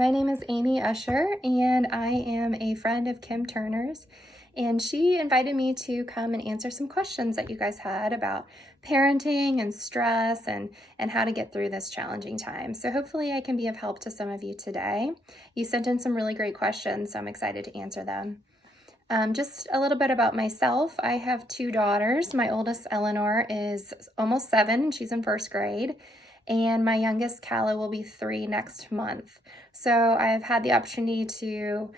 My name is Amy Usher, and I am a friend of Kim Turner's. And she invited me to come and answer some questions that you guys had about parenting and stress and how to get through this challenging time. So hopefully I can be of help to some of you today. You sent in some really great questions, so I'm excited to answer them. Just a little bit about myself. I have two daughters. My oldest, Eleanor, is almost 7. She's in first grade. And my youngest, Calla, will be 3 next month. So I've had the opportunity to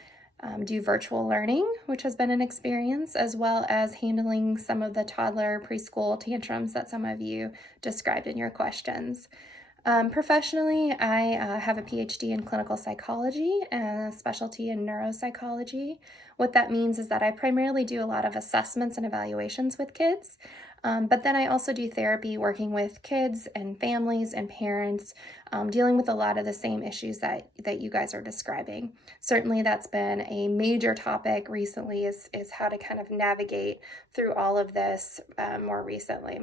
do virtual learning, which has been an experience, as well as handling some of the toddler preschool tantrums that some of you described in your questions. Professionally, I have a PhD in clinical psychology and a specialty in neuropsychology. What that means is that I primarily do a lot of assessments and evaluations with kids, but then I also do therapy working with kids and families and parents, dealing with a lot of the same issues that you guys are describing. Certainly that's been a major topic recently is how to kind of navigate through all of this more recently.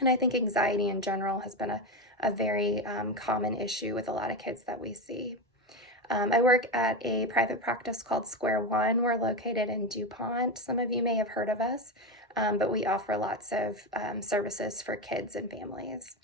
And I think anxiety in general has been a very common issue with a lot of kids that we see. I work at a private practice called Square One. We're located in DuPont. Some of you may have heard of us, but we offer lots of services for kids and families.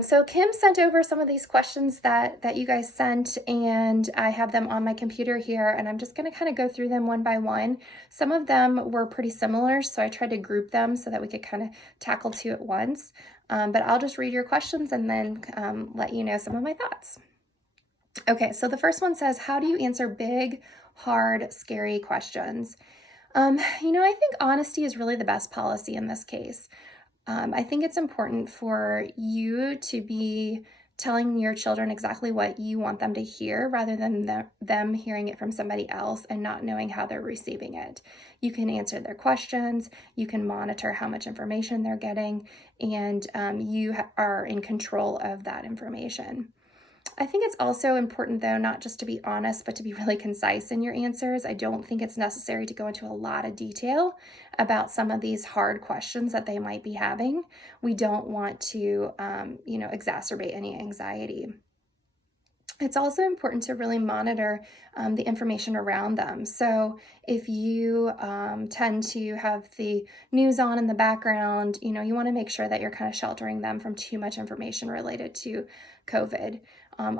So Kim sent over some of these questions that you guys sent, and I have them on my computer here, and I'm just going to kind of go through them one by one. Some of them were pretty similar, so I tried to group them so that we could kind of tackle 2 at once. But I'll just read your questions and then let you know some of my thoughts. Okay, so the first one says, how do you answer big, hard, scary questions? I think honesty is really the best policy in this case. I think it's important for you to be telling your children exactly what you want them to hear rather than them hearing it from somebody else and not knowing how they're receiving it. You can answer their questions, you can monitor how much information they're getting, and you are in control of that information. I think it's also important, though, not just to be honest, but to be really concise in your answers. I don't think it's necessary to go into a lot of detail about some of these hard questions that they might be having. We don't want to, exacerbate any anxiety. It's also important to really monitor the information around them. So if you tend to have the news on in the background, you want to make sure that you're kind of sheltering them from too much information related to COVID.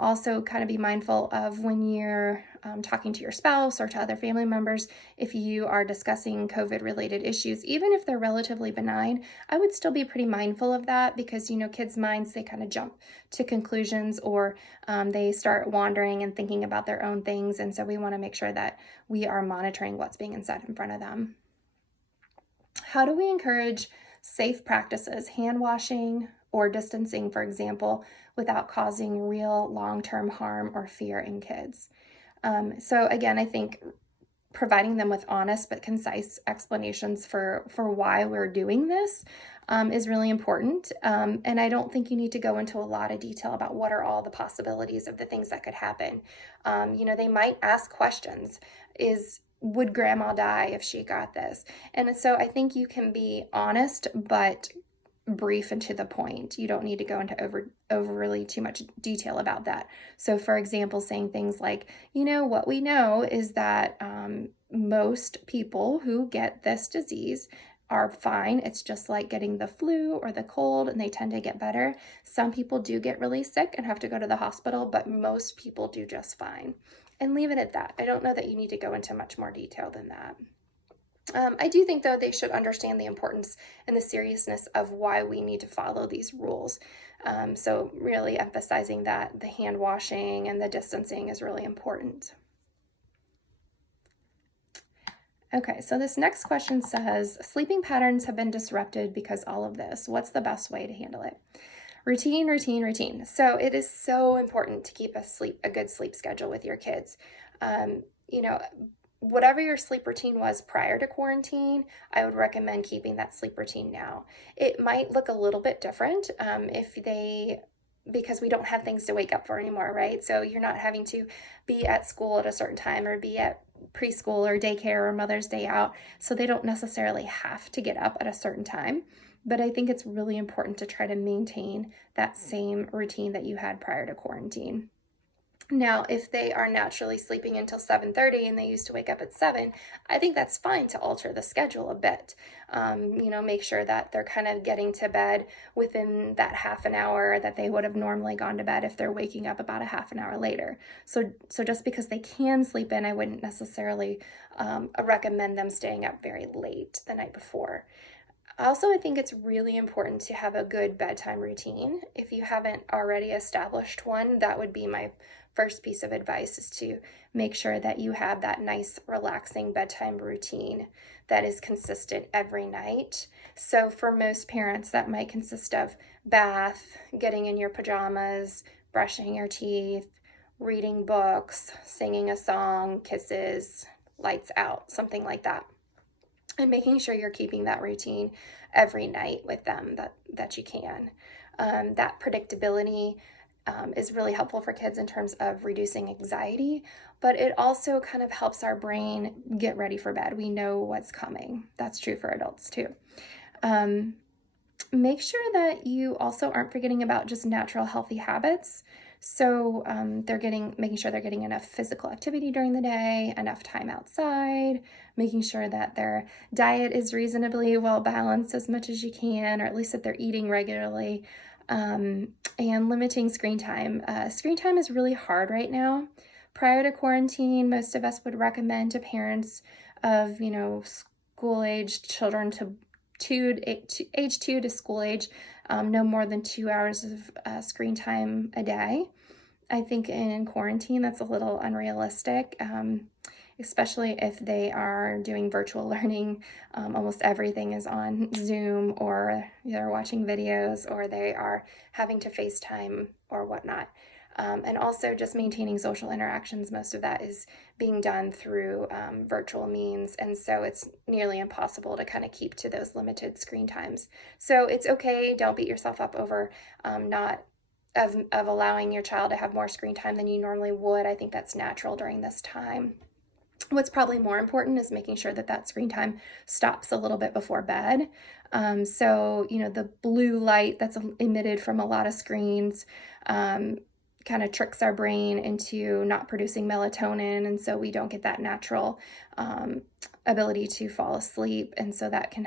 Also kind of be mindful of when you're talking to your spouse or to other family members, if you are discussing COVID-related issues, even if they're relatively benign, I would still be pretty mindful of that because, kids' minds, they kind of jump to conclusions or they start wandering and thinking about their own things. And so we want to make sure that we are monitoring what's being said in front of them. How do we encourage safe practices, hand washing or distancing, for example, without causing real long-term harm or fear in kids? So again, I think providing them with honest but concise explanations for why we're doing this is really important. And I don't think you need to go into a lot of detail about what are all the possibilities of the things that could happen. They might ask questions. Would grandma die if she got this? And so I think you can be honest, but brief and to the point. You don't need to go into overly too much detail about that. So for example, saying things like, what we know is that most people who get this disease are fine. It's just like getting the flu or the cold, and they tend to get better. Some people do get really sick and have to go to the hospital, but most people do just fine. And leave it at that. I don't know that you need to go into much more detail than that. I do think, though, they should understand the importance and the seriousness of why we need to follow these rules. So really emphasizing that the hand washing and the distancing is really important. Okay, so this next question says, sleeping patterns have been disrupted because all of this. What's the best way to handle it? Routine, routine, routine. So it is so important to keep a good sleep schedule with your kids. Whatever your sleep routine was prior to quarantine, I would recommend keeping that sleep routine now. It might look a little bit different because we don't have things to wake up for anymore, right? So you're not having to be at school at a certain time or be at preschool or daycare or Mother's Day out. So they don't necessarily have to get up at a certain time. But I think it's really important to try to maintain that same routine that you had prior to quarantine. Now, if they are naturally sleeping until 7:30 and they used to wake up at 7, I think that's fine to alter the schedule a bit. Make sure that they're kind of getting to bed within that half an hour that they would have normally gone to bed if they're waking up about a half an hour later. So just because they can sleep in, I wouldn't necessarily recommend them staying up very late the night before. Also, I think it's really important to have a good bedtime routine. If you haven't already established one, that would be my first piece of advice, is to make sure that you have that nice, relaxing bedtime routine that is consistent every night. So for most parents, that might consist of bath, getting in your pajamas, brushing your teeth, reading books, singing a song, kisses, lights out, something like that, and making sure you're keeping that routine every night with them that you can. That predictability is really helpful for kids in terms of reducing anxiety, but it also kind of helps our brain get ready for bed. We know what's coming. That's true for adults too. Make sure that you also aren't forgetting about just natural healthy habits. So making sure they're getting enough physical activity during the day, enough time outside, making sure that their diet is reasonably well balanced as much as you can, or at least that they're eating regularly, and limiting screen time. Screen time is really hard right now. Prior to quarantine, most of us would recommend to parents of, school-aged children to age 2 to school age, no more than 2 hours of screen time a day. I think in quarantine, that's a little unrealistic, especially if they are doing virtual learning. Almost everything is on Zoom, or they're watching videos, or they are having to FaceTime or whatnot. And also just maintaining social interactions. Most of that is being done through virtual means. And so it's nearly impossible to kind of keep to those limited screen times. So it's okay. Don't beat yourself up over not allowing your child to have more screen time than you normally would. I think that's natural during this time. What's probably more important is making sure that screen time stops a little bit before bed. The blue light that's emitted from a lot of screens kind of tricks our brain into not producing melatonin, and so we don't get that natural ability to fall asleep, and so that can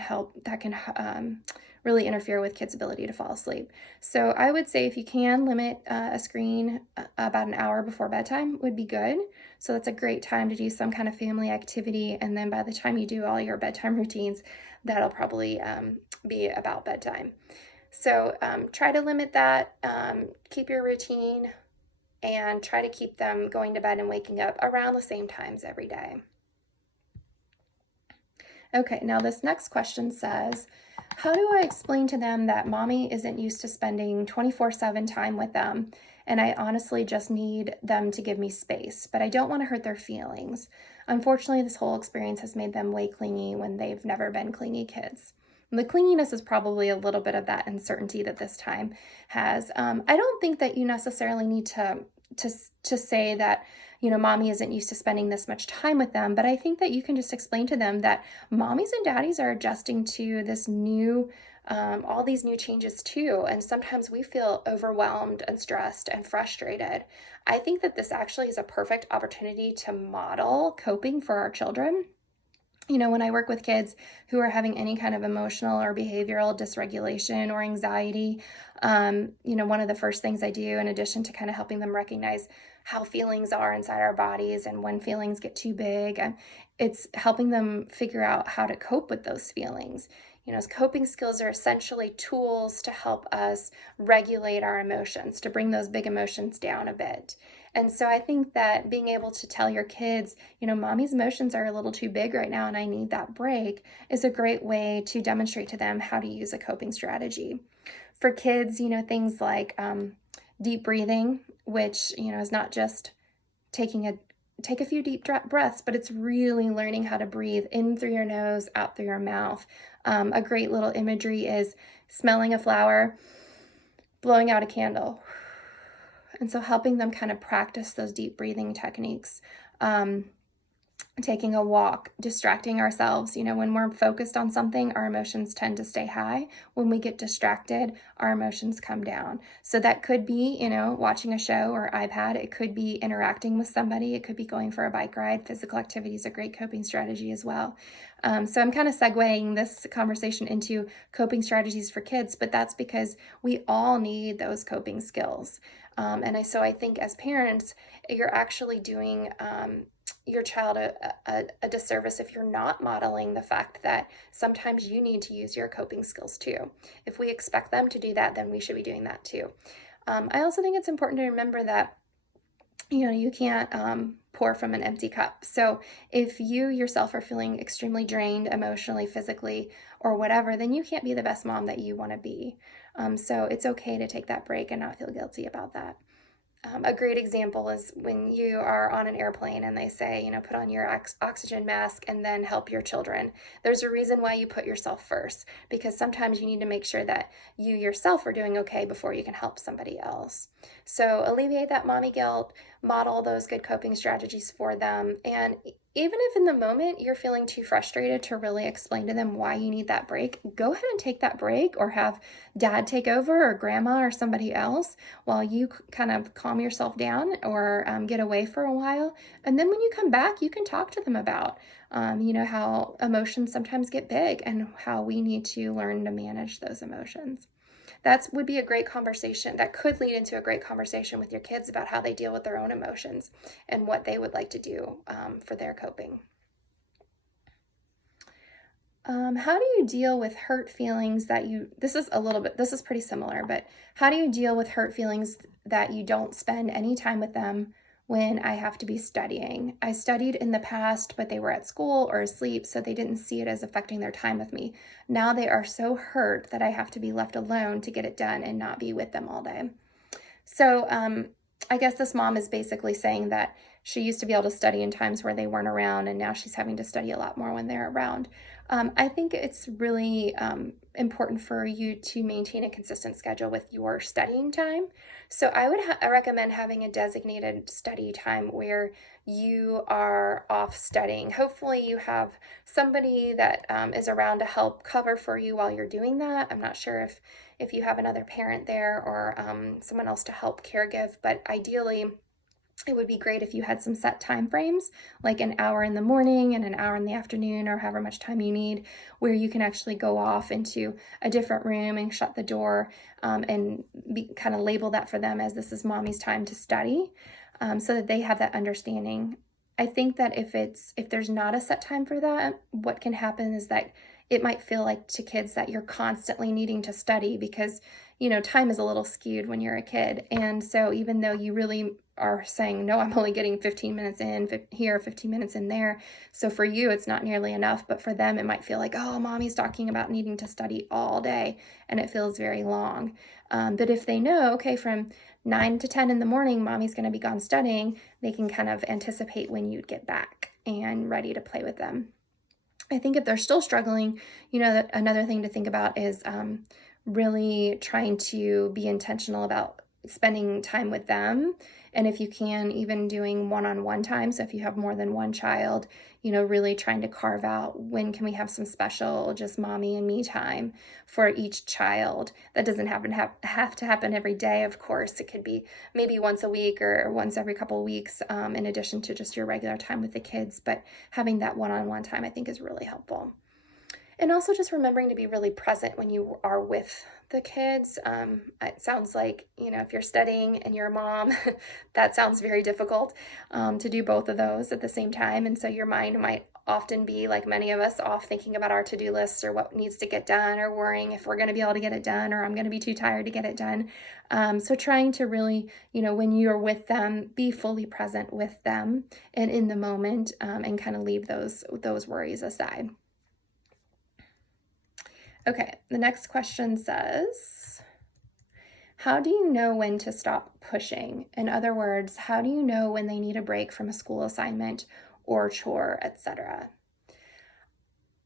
really interfere with kids' ability to fall asleep. So I would say if you can limit a screen about an hour before bedtime would be good. So that's a great time to do some kind of family activity, and then by the time you do all your bedtime routines, that'll probably be about bedtime. So try to limit that, keep your routine, and try to keep them going to bed and waking up around the same times every day. Okay, now this next question says, how do I explain to them that mommy isn't used to spending 24/7 time with them, and I honestly just need them to give me space, but I don't want to hurt their feelings? Unfortunately, this whole experience has made them way clingy when they've never been clingy kids. The clinginess is probably a little bit of that uncertainty that this time has. I don't think that you necessarily need to say that, mommy isn't used to spending this much time with them, but I think that you can just explain to them that mommies and daddies are adjusting to this all these new changes too, and sometimes we feel overwhelmed and stressed and frustrated. I think that this actually is a perfect opportunity to model coping for our children. When I work with kids who are having any kind of emotional or behavioral dysregulation or anxiety, one of the first things I do, in addition to kind of helping them recognize how feelings are inside our bodies and when feelings get too big, it's helping them figure out how to cope with those feelings. Coping skills are essentially tools to help us regulate our emotions, to bring those big emotions down a bit. And so I think that being able to tell your kids, mommy's emotions are a little too big right now and I need that break, is a great way to demonstrate to them how to use a coping strategy. For kids, things like deep breathing, which, is not just take a few deep breaths, but it's really learning how to breathe in through your nose, out through your mouth. A great little imagery is smelling a flower, blowing out a candle. And so helping them kind of practice those deep breathing techniques. taking a walk, distracting ourselves. When we're focused on something, our emotions tend to stay high. When we get distracted, our emotions come down. So that could be, watching a show or iPad. It could be interacting with somebody. It could be going for a bike ride. Physical activity is a great coping strategy as well. So I'm kind of segueing this conversation into coping strategies for kids, but that's because we all need those coping skills. So I think as parents, you're actually doing your child a disservice if you're not modeling the fact that sometimes you need to use your coping skills too. If we expect them to do that, then we should be doing that too. I also think it's important to remember that you can't pour from an empty cup. So if you yourself are feeling extremely drained emotionally, physically, or whatever, then you can't be the best mom that you want to be. So it's okay to take that break and not feel guilty about that. A great example is when you are on an airplane and they say, put on your oxygen mask and then help your children. There's a reason why you put yourself first, because sometimes you need to make sure that you yourself are doing okay before you can help somebody else. So alleviate that mommy guilt, model those good coping strategies for them, and even if in the moment you're feeling too frustrated to really explain to them why you need that break, go ahead and take that break, or have dad take over, or grandma, or somebody else, while you kind of calm yourself down or get away for a while. And then when you come back, you can talk to them about, how emotions sometimes get big and how we need to learn to manage those emotions. That would be a great conversation. That could lead into a great conversation with your kids about how they deal with their own emotions and what they would like to do for their coping. How do you deal with hurt feelings this is pretty similar, but how do you deal with hurt feelings that you don't spend any time with them when I have to be studying? I studied in the past, but they were at school or asleep, so they didn't see it as affecting their time with me. Now they are so hurt that I have to be left alone to get it done and not be with them all day. So I guess this mom is basically saying that she used to be able to study in times where they weren't around, and now she's having to study a lot more when they're around. I think it's really important for you to maintain a consistent schedule with your studying time. So I would recommend having a designated study time where you are off studying. Hopefully you have somebody that is around to help cover for you while you're doing that. I'm not sure if you have another parent there or someone else to help caregive, but ideally it would be great if you had some set time frames, like an hour in the morning and an hour in the afternoon, or however much time you need, where you can actually go off into a different room and shut the door and kind of label that for them as this is mommy's time to study, so that they have that understanding. I think that if there's not a set time for that, what can happen is that it might feel like to kids that you're constantly needing to study because, time is a little skewed when you're a kid. And so even though you really are saying, no, I'm only getting 15 minutes in here, 15 minutes in there. So for you, it's not nearly enough. But for them, it might feel like, oh, mommy's talking about needing to study all day. And it feels very long. But if they know, okay, from 9 to 10 in the morning, mommy's going to be gone studying, they can kind of anticipate when you'd get back and ready to play with them. I think if they're still struggling, another thing to think about is really trying to be intentional about spending time with them. And if you can, even doing one-on-one time. So if you have more than one child, really trying to carve out when can we have some special just mommy and me time for each child. That doesn't have to happen every day, of course. It could be maybe once a week or once every couple of weeks, in addition to just your regular time with the kids. But having that one-on-one time, I think, is really helpful. And also just remembering to be really present when you are with the kids. It sounds like, if you're studying and you're a mom, that sounds very difficult to do both of those at the same time. And so your mind might often be, like many of us, off thinking about our to-do lists or what needs to get done, or worrying if we're going to be able to get it done, or I'm going to be too tired to get it done. So trying to really, when you're with them, be fully present with them and in the moment, and kind of leave those worries aside. Okay, the next question says, how do you know when to stop pushing? In other words, how do you know when they need a break from a school assignment or chore, etc.?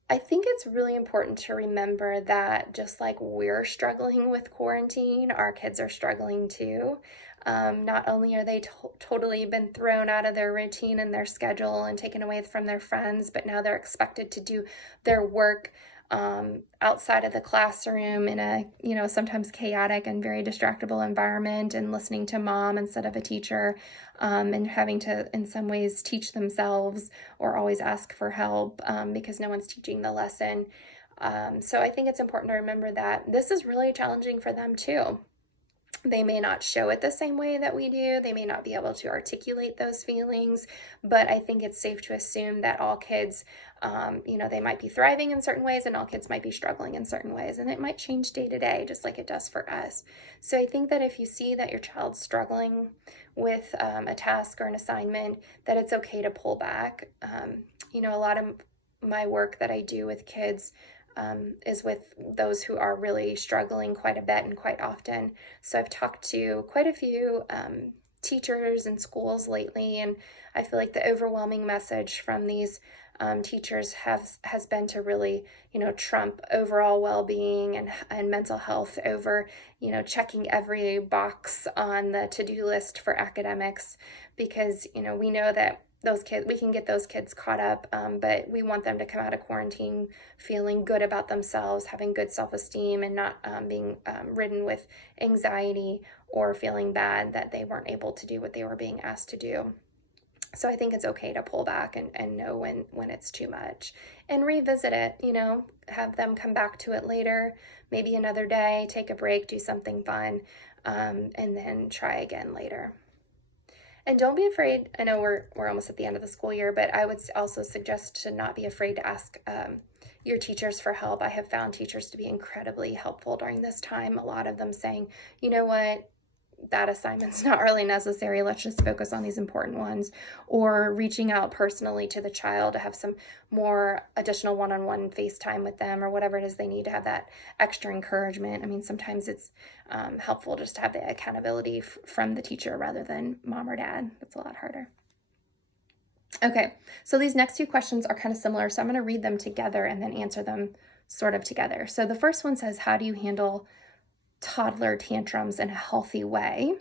I think it's really important to remember that just like we're struggling with quarantine, our kids are struggling too. Not only are they totally been thrown out of their routine and their schedule and taken away from their friends, but now they're expected to do their work outside of the classroom in a, sometimes chaotic and very distractible environment, and listening to mom instead of a teacher, and having to, in some ways, teach themselves or always ask for help because no one's teaching the lesson. So I think it's important to remember that this is really challenging for them too. They may not show it the same way that we do. They may not be able to articulate those feelings, but I think it's safe to assume that all kids, they might be thriving in certain ways and all kids might be struggling in certain ways. And it might change day to day, just like it does for us. So I think that if you see that your child's struggling with a task or an assignment, that it's okay to pull back. A lot of my work that I do with kids is with those who are really struggling quite a bit and quite often. So I've talked to quite a few teachers and schools lately, and I feel like the overwhelming message from these teachers has been to really, trump overall well-being and mental health over, checking every box on the to-do list for academics, because, we know that we can get those kids caught up, but we want them to come out of quarantine feeling good about themselves, having good self-esteem, and not being ridden with anxiety or feeling bad that they weren't able to do what they were being asked to do. So I think it's okay to pull back and know when it's too much, and revisit it, have them come back to it later, maybe another day, take a break, do something fun, and then try again later. And don't be afraid. I know we're almost at the end of the school year, but I would also suggest to not be afraid to ask your teachers for help. I have found teachers to be incredibly helpful during this time. A lot of them saying, you know what, that assignment's not really necessary. Let's just focus on these important ones. Or reaching out personally to the child to have some more additional one-on-one FaceTime with them, or whatever it is they need to have that extra encouragement. I mean, sometimes it's helpful just to have the accountability from the teacher rather than mom or dad. That's a lot harder. Okay, so these next two questions are kind of similar, so I'm going to read them together and then answer them sort of together. So the first one says, how do you handle toddler tantrums in a healthy way?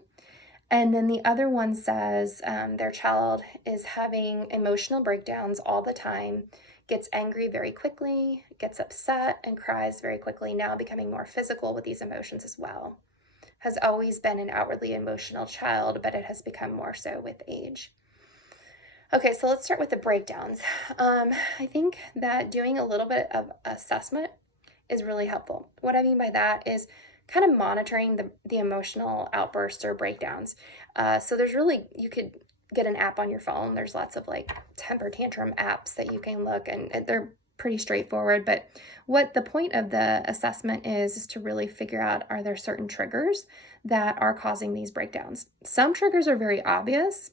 And then the other one says their child is having emotional breakdowns all the time, gets angry very quickly, gets upset and cries very quickly, now becoming more physical with these emotions as well. Has always been an outwardly emotional child, but it has become more so with age. Okay, so let's start with the breakdowns. I think that doing a little bit of assessment is really helpful. What I mean by that is kind of monitoring the emotional outbursts or breakdowns. So you could get an app on your phone. There's lots of like temper tantrum apps that you can look, and they're pretty straightforward. But what the point of the assessment is to really figure out, are there certain triggers that are causing these breakdowns? Some triggers are very obvious,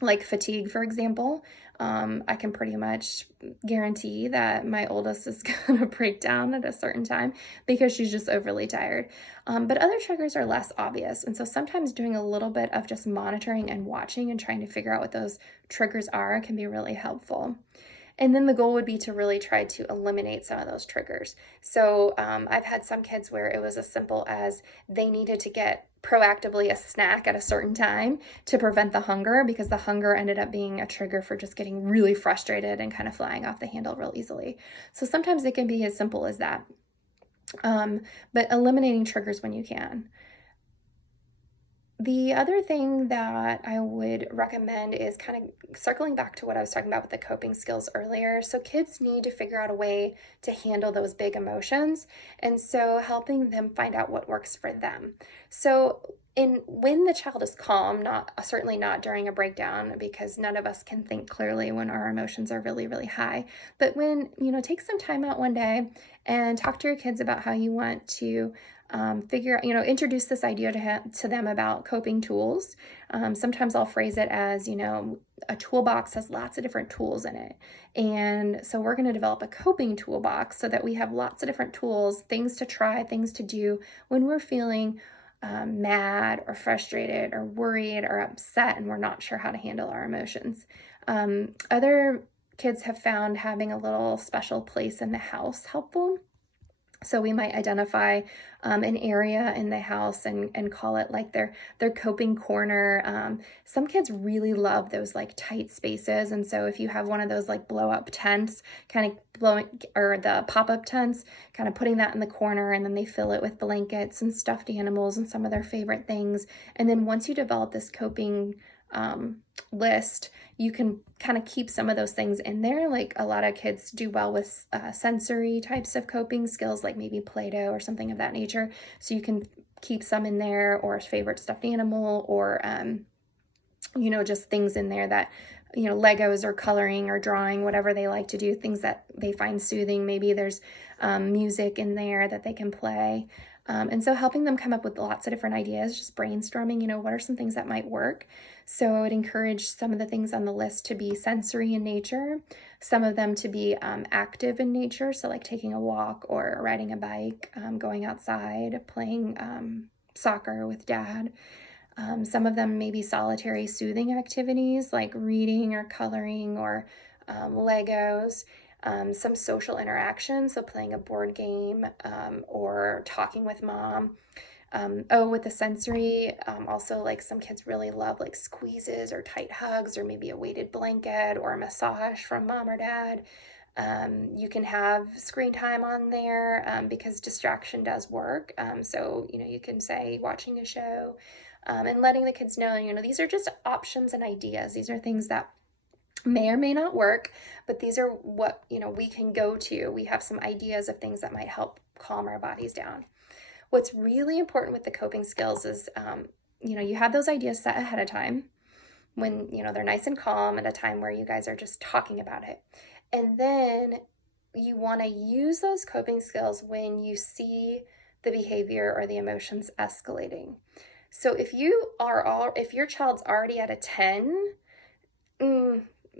like fatigue, for example. I can pretty much guarantee that my oldest is going to break down at a certain time because she's just overly tired. But other triggers are less obvious. And so sometimes doing a little bit of just monitoring and watching and trying to figure out what those triggers are can be really helpful. And then the goal would be to really try to eliminate some of those triggers. So I've had some kids where it was as simple as they needed to get proactively a snack at a certain time to prevent the hunger, because the hunger ended up being a trigger for just getting really frustrated and kind of flying off the handle real easily. So sometimes it can be as simple as that. But eliminating triggers when you can. The other thing that I would recommend is kind of circling back to what I was talking about with the coping skills earlier. So kids need to figure out a way to handle those big emotions, and so helping them find out what works for them. So when the child is calm, certainly not during a breakdown, because none of us can think clearly when our emotions are really, really high. But when, take some time out one day and talk to your kids about how you want to introduce this idea to them about coping tools. Sometimes I'll phrase it as, a toolbox has lots of different tools in it. And so we're going to develop a coping toolbox so that we have lots of different tools, things to try, things to do when we're feeling mad or frustrated or worried or upset and we're not sure how to handle our emotions. Other kids have found having a little special place in the house helpful. So we might identify an area in the house and call it like their coping corner. Some kids really love those like tight spaces. And so if you have one of those like blow up tents, kind of blowing, or the pop up tents, kind of putting that in the corner, and then they fill it with blankets and stuffed animals and some of their favorite things. And then once you develop this coping list, you can kind of keep some of those things in there. Like a lot of kids do well with sensory types of coping skills, like maybe Play-Doh or something of that nature. So you can keep some in there, or a favorite stuffed animal, or, just things in there that, Legos or coloring or drawing, whatever they like to do, things that they find soothing. Maybe there's music in there that they can play. And so helping them come up with lots of different ideas, just brainstorming, what are some things that might work. So I would encourage some of the things on the list to be sensory in nature, some of them to be active in nature. So like taking a walk or riding a bike, going outside, playing soccer with dad. Some of them may be solitary soothing activities like reading or coloring or Legos. Some social interaction, so playing a board game or talking with mom. With the sensory, also like some kids really love like squeezes or tight hugs, or maybe a weighted blanket or a massage from mom or dad. You can have screen time on there because distraction does work. So, you can say watching a show and letting the kids know, these are just options and ideas. These are things that may or may not work, but these are what, we can go to. We have some ideas of things that might help calm our bodies down. What's really important with the coping skills is, you have those ideas set ahead of time when, they're nice and calm at a time where you guys are just talking about it. And then you want to use those coping skills when you see the behavior or the emotions escalating. So if your child's already at a 10,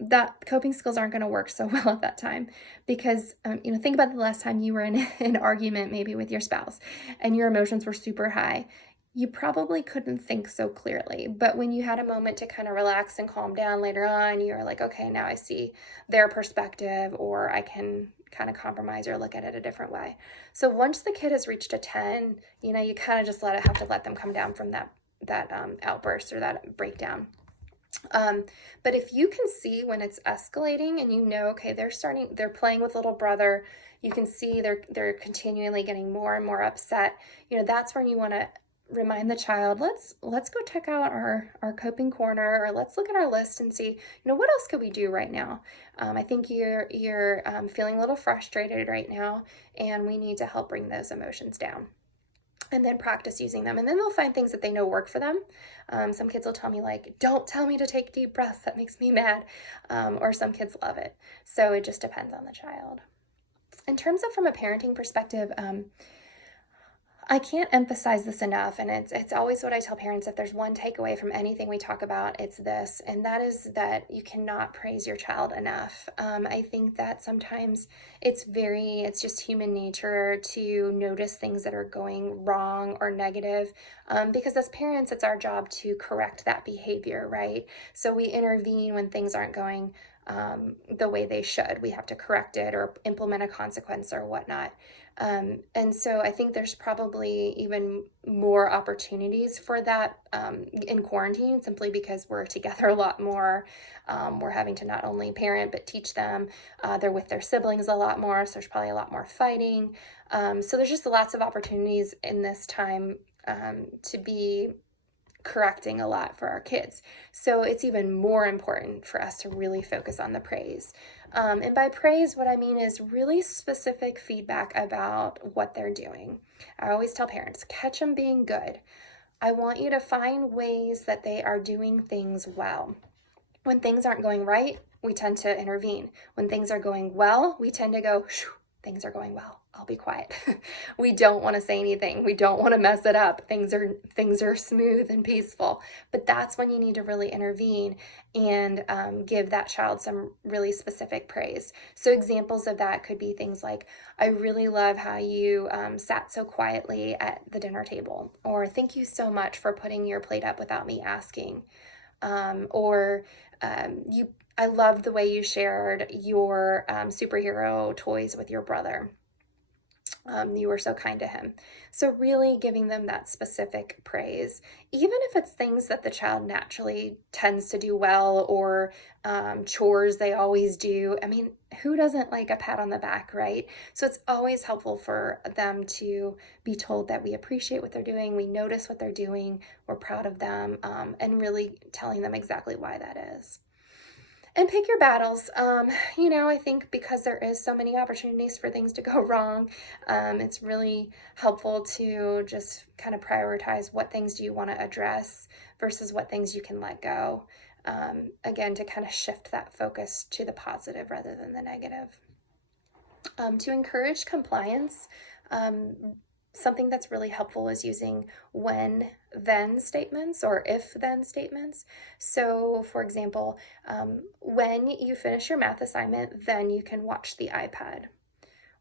that coping skills aren't going to work so well at that time, because think about the last time you were in an argument maybe with your spouse and your emotions were super high. You probably couldn't think so clearly, but when you had a moment to kind of relax and calm down later on, you're like, okay, now I see their perspective, or I can kind of compromise or look at it a different way. So once the kid has reached a 10, you kind of just have to let them come down from that outburst or that breakdown. But if you can see when it's escalating and okay, they're playing with little brother, you can see they're continually getting more and more upset, that's when you want to remind the child, let's go check out our coping corner, or let's look at our list and see, what else could we do right now? I think you're feeling a little frustrated right now, and we need to help bring those emotions down. And then practice using them. And then they'll find things that they know work for them. Some kids will tell me like, don't tell me to take deep breaths, that makes me mad. Or some kids love it. So it just depends on the child. In terms of from a parenting perspective, I can't emphasize this enough, and it's always what I tell parents. If there's one takeaway from anything we talk about, it's this, and that is that you cannot praise your child enough. I think that sometimes it's just human nature to notice things that are going wrong or negative, because as parents, it's our job to correct that behavior, right? So we intervene when things aren't going the way they should. We have to correct it or implement a consequence or whatnot. And so I think there's probably even more opportunities for that in quarantine, simply because we're together a lot more. We're having to not only parent, but teach them. They're with their siblings a lot more, so there's probably a lot more fighting. So there's just lots of opportunities in this time to be correcting a lot for our kids. So it's even more important for us to really focus on the praise. And by praise, what I mean is really specific feedback about what they're doing. I always tell parents, catch them being good. I want you to find ways that they are doing things well. When things aren't going right, we tend to intervene. When things are going well, we tend to go, things are going well, I'll be quiet. We don't want to say anything. We don't want to mess it up. Things are smooth and peaceful. But that's when you need to really intervene and give that child some really specific praise. So examples of that could be things like, I really love how you sat so quietly at the dinner table, or thank you so much for putting your plate up without me asking. I loved the way you shared your superhero toys with your brother. You were so kind to him. So really giving them that specific praise, even if it's things that the child naturally tends to do well, or chores they always do. I mean, who doesn't like a pat on the back, right? So it's always helpful for them to be told that we appreciate what they're doing, we notice what they're doing, we're proud of them, and really telling them exactly why that is. And pick your battles. I think because there is so many opportunities for things to go wrong, it's really helpful to just kind of prioritize what things do you want to address versus what things you can let go. Again, to kind of shift that focus to the positive rather than the negative. To encourage compliance, something that's really helpful is using when then statements or if then statements. So for example, when you finish your math assignment, then you can watch the iPad.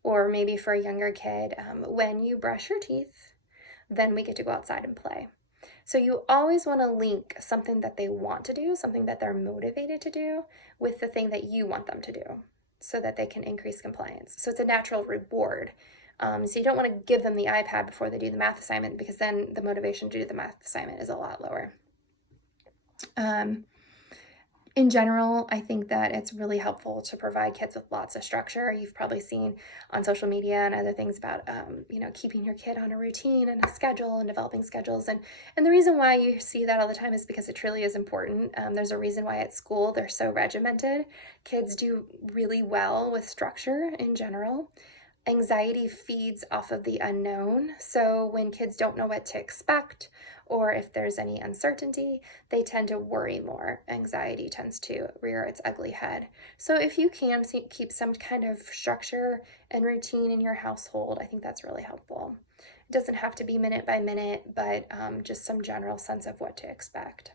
Or maybe for a younger kid, when you brush your teeth, then we get to go outside and play. So you always want to link something that they want to do, something that they're motivated to do, with the thing that you want them to do so that they can increase compliance. So it's a natural reward. So you don't want to give them the iPad before they do the math assignment, because then the motivation to do the math assignment is a lot lower. In general, I think that it's really helpful to provide kids with lots of structure. You've probably seen on social media and other things about, keeping your kid on a routine and a schedule and developing schedules. And the reason why you see that all the time is because it truly is important. There's a reason why at school they're so regimented. Kids do really well with structure in general. Anxiety feeds off of the unknown. So when kids don't know what to expect, or if there's any uncertainty, they tend to worry more. Anxiety tends to rear its ugly head. So if you can keep some kind of structure and routine in your household, I think that's really helpful. It doesn't have to be minute by minute, but just some general sense of what to expect.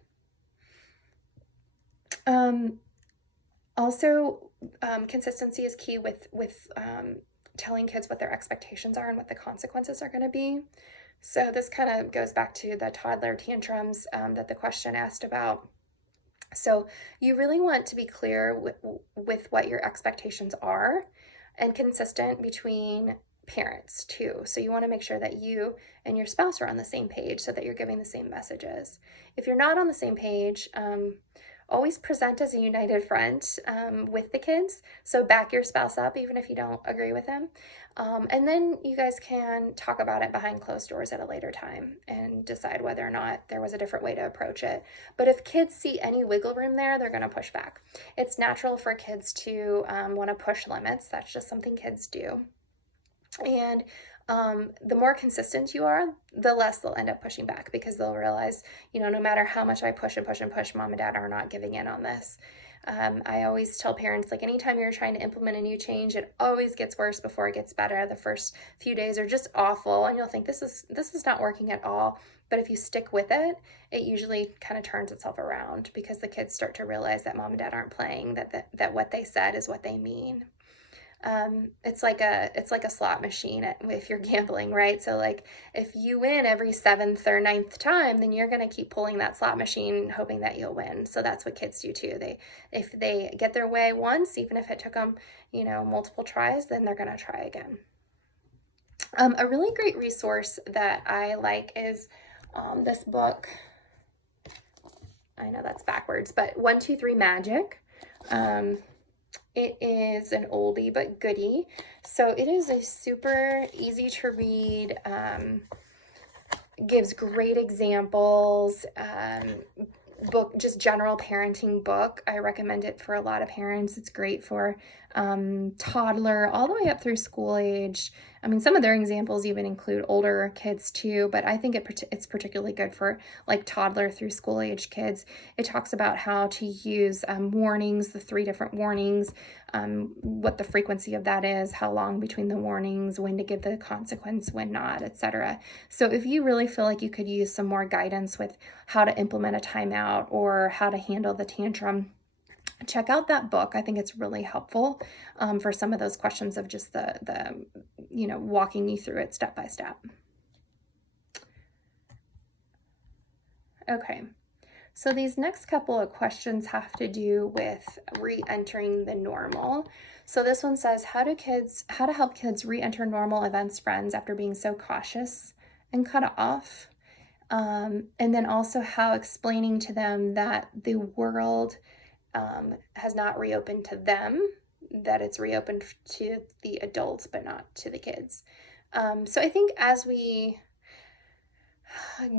Also, consistency is key with telling kids what their expectations are and what the consequences are going to be. So this kind of goes back to the toddler tantrums that the question asked about. So you really want to be clear with what your expectations are, and consistent between parents too. So you want to make sure that you and your spouse are on the same page so that you're giving the same messages. If you're not on the same page, always present as a united front with the kids. So back your spouse up even if you don't agree with them. And then you guys can talk about it behind closed doors at a later time and decide whether or not there was a different way to approach it. But if kids see any wiggle room there, they're going to push back. It's natural for kids to want to push limits. That's just something kids do. And the more consistent you are, the less they'll end up pushing back, because they'll realize, no matter how much I push and push and push, mom and dad are not giving in on this. I always tell parents, like, anytime you're trying to implement a new change, it always gets worse before it gets better. The first few days are just awful, and you'll think this is not working at all. But if you stick with it, it usually kind of turns itself around, because the kids start to realize that mom and dad aren't playing, that what they said is what they mean. It's like a slot machine if you're gambling, right? So like if you win every 7th or 9th time, then you're going to keep pulling that slot machine hoping that you'll win. So that's what kids do too. If they get their way once, even if it took them, multiple tries, then they're going to try again. A really great resource that I like is this book. I know that's backwards, but 1, 2, 3 Magic. It is an oldie but goodie. So it is a super easy to read, gives great examples, book, just general parenting book. I recommend it for a lot of parents. It's great for toddler all the way up through school age. I mean, some of their examples even include older kids too, but I think it's particularly good for like toddler through school age kids. It talks about how to use warnings, the 3 different warnings, what the frequency of that is, how long between the warnings, when to give the consequence, when not, etc. So if you really feel like you could use some more guidance with how to implement a timeout or how to handle the tantrum, check out that book. I think it's really helpful for some of those questions of just the walking you through it step by step. Okay, So these next couple of questions have to do with re-entering the normal. So this one says, how to help kids re-enter normal events friends after being so cautious and cut off. And then also how explaining to them that the world has not reopened to them, that it's reopened to the adults, but not to the kids. So I think as we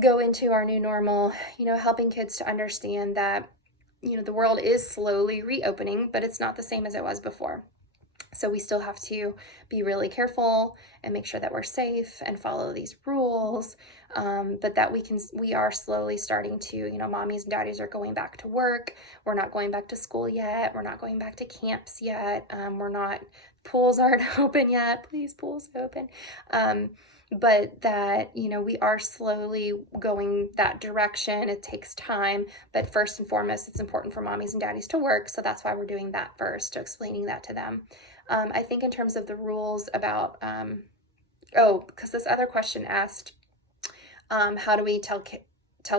go into our new normal, helping kids to understand that, the world is slowly reopening, but it's not the same as it was before. So we still have to be really careful and make sure that we're safe and follow these rules, but that we are slowly starting to, mommies and daddies are going back to work. We're not going back to school yet. We're not going back to camps yet. Pools aren't open yet. Please, pools open. But that, we are slowly going that direction. It takes time, but first and foremost, it's important for mommies and daddies to work. So that's why we're doing that first, explaining that to them. I think in terms of the rules about, because this other question asked, how do we tell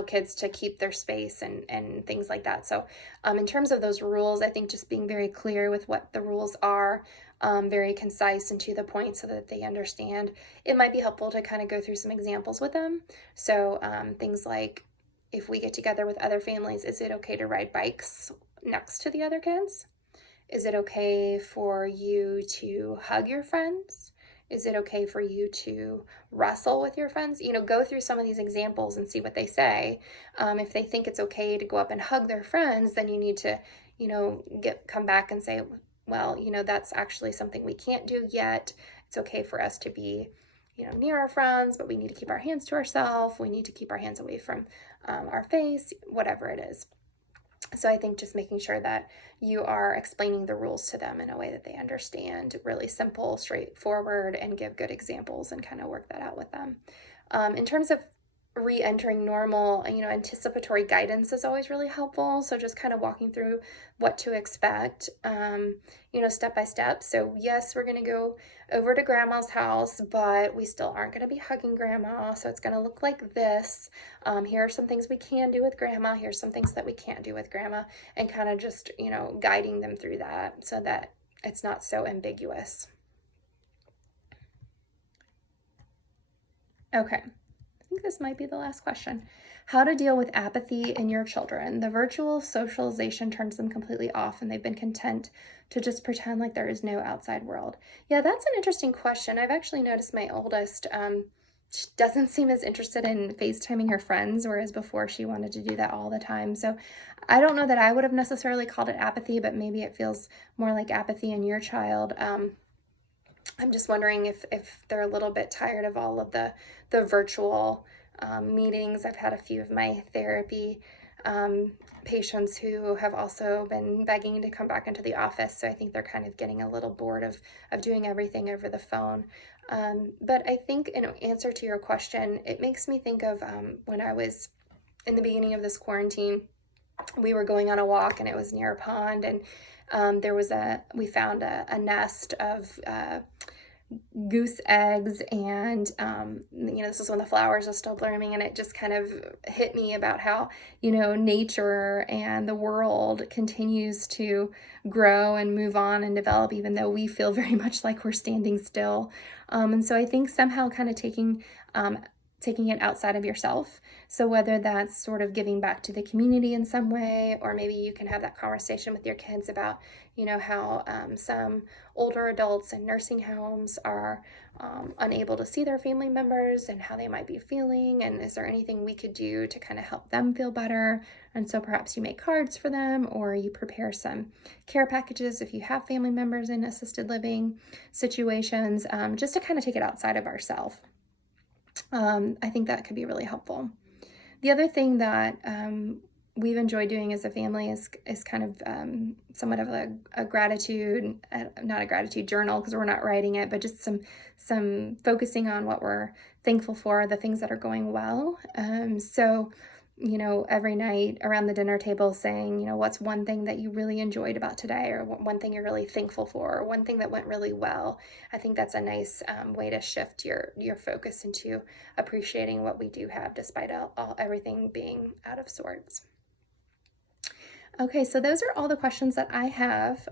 kids to keep their space and things like that. So in terms of those rules, I think just being very clear with what the rules are, very concise and to the point so that they understand. It might be helpful to kind of go through some examples with them. So things like, if we get together with other families, is it okay to ride bikes next to the other kids? Is it okay for you to hug your friends? Is it okay for you to wrestle with your friends? Go through some of these examples and see what they say. If they think it's okay to go up and hug their friends, then you need to, come back and say, well, that's actually something we can't do yet. It's okay for us to be, near our friends, but we need to keep our hands to ourselves. We need to keep our hands away from our face, whatever it is. So I think just making sure that you are explaining the rules to them in a way that they understand, really simple, straightforward, and give good examples and kind of work that out with them. In terms of re-entering normal, anticipatory guidance is always really helpful. So just kind of walking through what to expect, step by step. So yes, we're going to go over to grandma's house, but we still aren't going to be hugging grandma. So it's going to look like this. Here are some things we can do with grandma. Here's some things that we can't do with grandma, and kind of just, guiding them through that so that it's not so ambiguous. Okay. I think this might be the last question. How to deal with apathy in your children. The virtual socialization turns them completely off and they've been content to just pretend like there is no outside world. Yeah, that's an interesting question. I've actually noticed my oldest she doesn't seem as interested in FaceTiming her friends, whereas before she wanted to do that all the time. So I don't know that I would have necessarily called it apathy, but maybe it feels more like apathy in your child. I'm just wondering if they're a little bit tired of all of the virtual meetings. I've had a few of my therapy patients who have also been begging to come back into the office. So I think they're kind of getting a little bored of doing everything over the phone. But I think in answer to your question, it makes me think of when I was in the beginning of this quarantine, we were going on a walk and it was near a pond, and we found a nest of goose eggs, and this was when the flowers are still blooming, and it just kind of hit me about how nature and the world continues to grow and move on and develop, even though we feel very much like we're standing still. And so I think somehow kind of taking it outside of yourself. So whether that's sort of giving back to the community in some way, or maybe you can have that conversation with your kids about, how some older adults in nursing homes are unable to see their family members and how they might be feeling. And is there anything we could do to kind of help them feel better? And so perhaps you make cards for them, or you prepare some care packages if you have family members in assisted living situations, just to kind of take it outside of ourselves. I think that could be really helpful. The other thing that we've enjoyed doing as a family is kind of somewhat of a gratitude, not a gratitude journal because we're not writing it, but just some focusing on what we're thankful for, the things that are going well. So every night around the dinner table saying, what's one thing that you really enjoyed about today, or one thing you're really thankful for, or one thing that went really well. I think that's a nice way to shift your focus into appreciating what we do have despite everything being out of sorts. Okay, so those are all the questions that I have.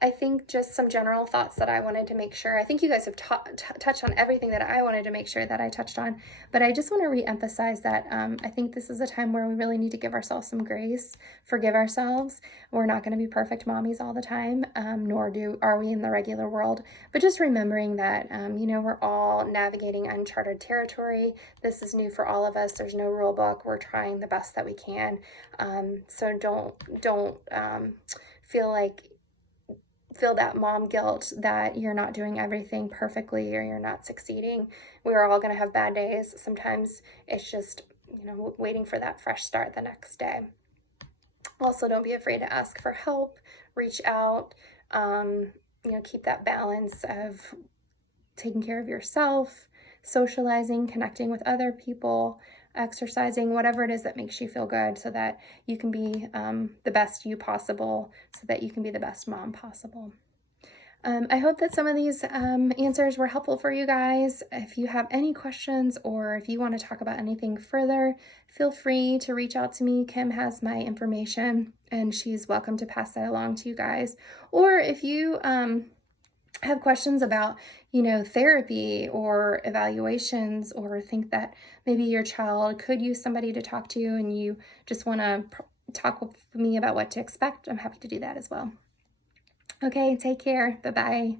I think just some general thoughts that I wanted to make sure. I think you guys have touched on everything that I wanted to make sure that I touched on, but I just want to re-emphasize that I think this is a time where we really need to give ourselves some grace, forgive ourselves. We're not going to be perfect mommies all the time, nor are we in the regular world, but just remembering that, we're all navigating uncharted territory. This is new for all of us. There's no rule book. We're trying the best that we can. So don't feel that mom guilt that you're not doing everything perfectly or you're not succeeding. We're all going to have bad days. Sometimes it's just, waiting for that fresh start the next day. Also, don't be afraid to ask for help, reach out, keep that balance of taking care of yourself, socializing, connecting with other people, exercising, whatever it is that makes you feel good so that you can be the best you possible, so that you can be the best mom possible. I hope that some of these answers were helpful for you guys. If you have any questions or if you want to talk about anything further, feel free to reach out to me. Kim has my information and she's welcome to pass that along to you guys. Or if you have questions about, therapy or evaluations, or think that maybe your child could use somebody to talk to and you just want to talk with me about what to expect, I'm happy to do that as well. Okay, take care. Bye-bye.